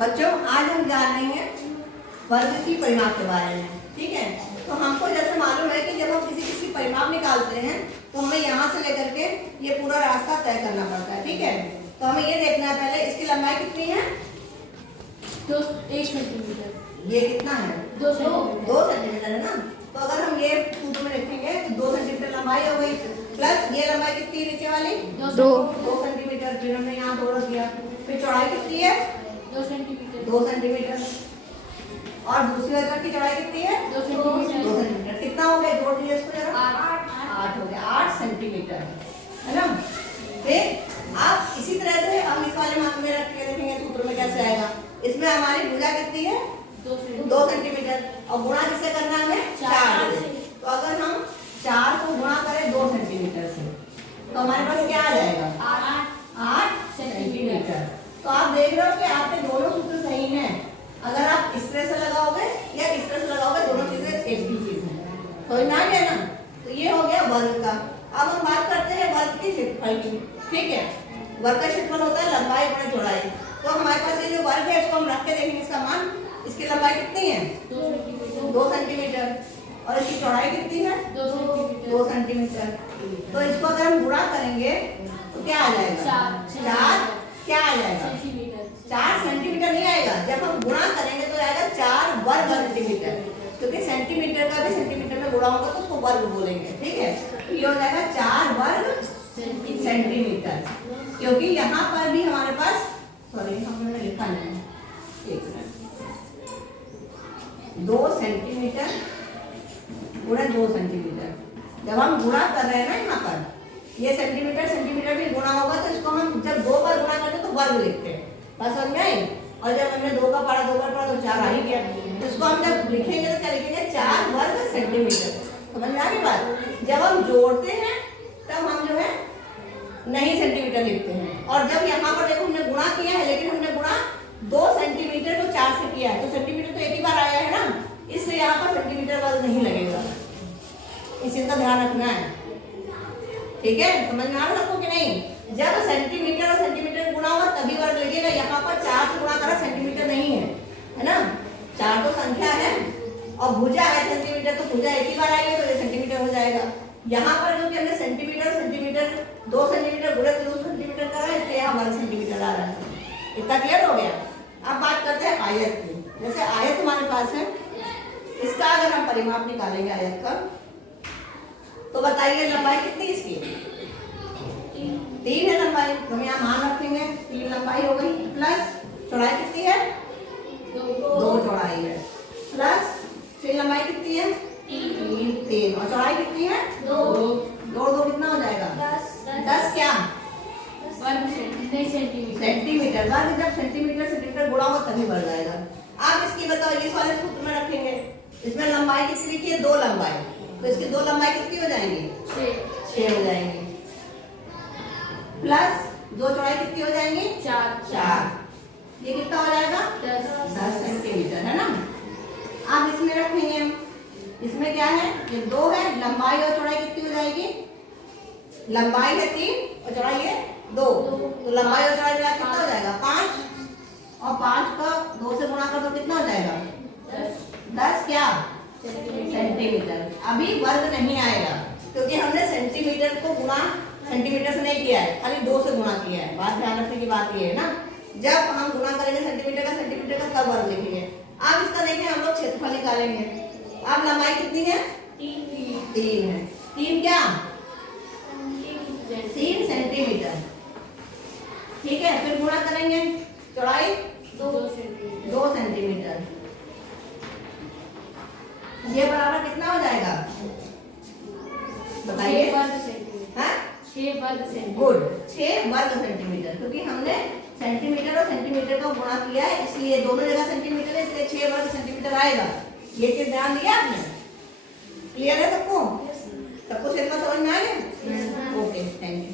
बच्चों आज हम जान रहे हैं वर्ग की परिमाप के बारे में। ठीक है, तो हमको जैसे मालूम है कि जब हम किसी किसी परिमाप निकालते हैं तो हमें यहाँ से लेकर के ये पूरा रास्ता तय करना पड़ता है। ठीक है, तो हमें ये देखना है पहले इसकी लंबाई कितनी है। 1 सेंटीमीटर। ये कितना है? 2 सेंटीमीटर। 2 सेंटीमीटर है ना। तो अगर हम ये सूत्र में लिखेंगे तो 2 सेंटीमीटर लंबाई हो गई, प्लस ये लंबाई कितनी है नीचे वाली? 2 सेंटीमीटर। फिर हमने यहाँ 2 रख दिया। फिर चौड़ाई कितनी है? 2 सेंटीमीटर। 2 सेंटीमीटर। और दूसरी वाली की चौड़ाई कितनी है? 2 सेंटीमीटर। 2 सेंटीमीटर। कितना हो गया? जोड़ दीजिए इसको जरा। 8 हो गया, 8 सेंटीमीटर है ना। फिर आप इसी तरह से हम इस वाले मान में रख के देखेंगे सूत्र में कैसे आएगा। इसमें हमारी भुजा कितनी है? 2 सेंटीमीटर। और गुणा किससे करना है हमें? 4 से। तो अगर हम 4 को गुणा करें 2 सेंटीमीटर से तो हमारे पास क्या आ जाएगा? 8 सेंटीमीटर। तो आप देख रहे हो कि आपके दोनों सूत्र सही हैं। अगर आप इस तरह से लगाओगे या इस तरह से लगाओगे, दोनों चीजें एक ही चीज है। समझ में आ गया ना। तो ये हो गया वर्ग का। अब हम बात करते हैं वर्ग की क्षेत्रफल की। ठीक है, वर्ग का क्षेत्रफल होता है लंबाई गुणा चौड़ाई। तो हमारे पास ये जो वर्ग है इसको हम रख के देखेंगे इसका मान। इसकी लंबाई कितनी है? 2 सेंटीमीटर। और इसकी चौड़ाई कितनी है? 2 सेंटीमीटर। तो इसको अगर हम गुणा करेंगे तो क्या आ जाएगा? 4 क्या आ जाएगा? 4 सेंटीमीटर नहीं आएगा। जब हम गुणा करेंगे तो आएगा 4 वर्ग सेंटीमीटर, क्योंकि सेंटीमीटर का भी सेंटीमीटर में गुणा होगा तो उसको वर्ग बोलेंगे। ठीक है, ये हो जाएगा 4 वर्ग सेंटीमीटर। क्योंकि यहाँ पर भी हमारे पास, सॉरी हमने लिखा नहीं, 2 सेंटीमीटर गुणा 2 सेंटीमीटर। जब हम गुणा कर रहे हैं ना यहाँ पर, ये सेंटीमीटर सेंटीमीटर भी गुणा होगा तो इसको हम जब 2 बार गुणा करते हैं तो वर्ग लिखते हैं। बस समझ में आई। और जब हमने 2 का पढ़ा 2 बार पढ़ा तो 4 आ ही गया। तो इसको हम जब लिखेंगे तो क्या लिखेंगे? 4 वर्ग सेंटीमीटर। समझ में आ गई बात। जब हम जोड़ते हैं तब हम जो है नहीं सेंटीमीटर लिखते हैं। और जब यहाँ पर देखो हमने गुणा किया है, लेकिन हमने गुणा 2 सेंटीमीटर को 4 से किया है, तो सेंटीमीटर तो एक ही बार आया है ना, इसलिए यहाँ पर सेंटीमीटर वर्ग नहीं लगेगा। इस चीज का ध्यान रखना है। ठीक है, समझ में आ रहा है सबको कि नहीं। जब सेंटीमीटर और सेंटीमीटर गुणा होगा तभी वर्ग लगेगा। यहाँ पर 4 से गुणा करा, सेंटीमीटर नहीं है ना। 4 तो संख्या है और भुजा है सेंटीमीटर, तो भुजा एक ही बार आएगी तो ये सेंटीमीटर हो जाएगा। यहाँ पर जो कि हमने सेंटीमीटर सेंटीमीटर 2 सेंटीमीटर गुणा 2 सेंटीमीटर करा है, इसलिए यहाँ वर्ग सेंटीमीटर आ रहा है। इतना क्लियर हो गया। अब बात करते हैं आयत की। जैसे आयत हमारे पास है, इसका अगर हम परिमाप निकालेंगे आयत का, तो बताइए लंबाई कितनी इसकी? 3 है लंबाई। तो हम यहाँ मान रखेंगे 3 लंबाई हो गई, प्लस चौड़ाई कितनी है? 2 चौड़ाई है, प्लस फिर लंबाई कितनी है? 3 और चौड़ाई कितनी है? 2 कितना हो जाएगा? 10 क्या? सेंटीमीटर। वर्ग जब सेंटीमीटर सेंटीमीटर गुणा होगा तभी बढ़ जाएगा। आप इसकी बताओ, इस वाले सूत्र में रखेंगे। इसमें लंबाई कितनी की है? 2 लंबाई। तो इसकी 2 लंबाई कितनी हो जाएंगी? 6 हो जाएंगी, प्लस 2 चौड़ाई कितनी हो जाएंगी? 4। ये कितना हो जाएगा? 10 सेंटीमीटर है ना। आप इसमें रखेंगे हम, इसमें क्या है? ये 2 है, लंबाई और चौड़ाई कितनी हो जाएगी? लंबाई है 3 और चौड़ाई है 2। तो लंबाई और चौड़ाई कितना हो जाएगा? 5। और 5 का 2 से गुणा कर तो कितना हो जाएगा? 10 क्या? सेंटीमीटर। अभी वर्ग नहीं आएगा क्योंकि हमने सेंटीमीटर को गुणा सेंटीमीटर से नहीं किया है, खाली 2 से गुणा किया है। बात ध्यान रखने की बात ये है ना। जब हम गुणा करेंगे सेंटीमीटर का तब वर्ग लिखेंगे। आप इसका देखें, हम लोग क्षेत्रफल निकालेंगे। अब लंबाई कितनी है? 3 है। 3 क्या? 3 सेंटीमीटर। ठीक है, फिर गुणा करेंगे चौड़ाई 2 सेंटीमीटर। ये बराबर कितना हो जाएगा? बताइए। 6 वर्ग सेंटीमीटर। गुड, 6 वर्ग सेंटीमीटर। क्योंकि हमने सेंटीमीटर और सेंटीमीटर का गुणा किया है, इसलिए दोनों जगह सेंटीमीटर है, इसलिए 6 वर्ग सेंटीमीटर आएगा। ये चीज ध्यान दिया आपने? क्लियर है सबको? सबको समझ में आ गया? Okay, thank you.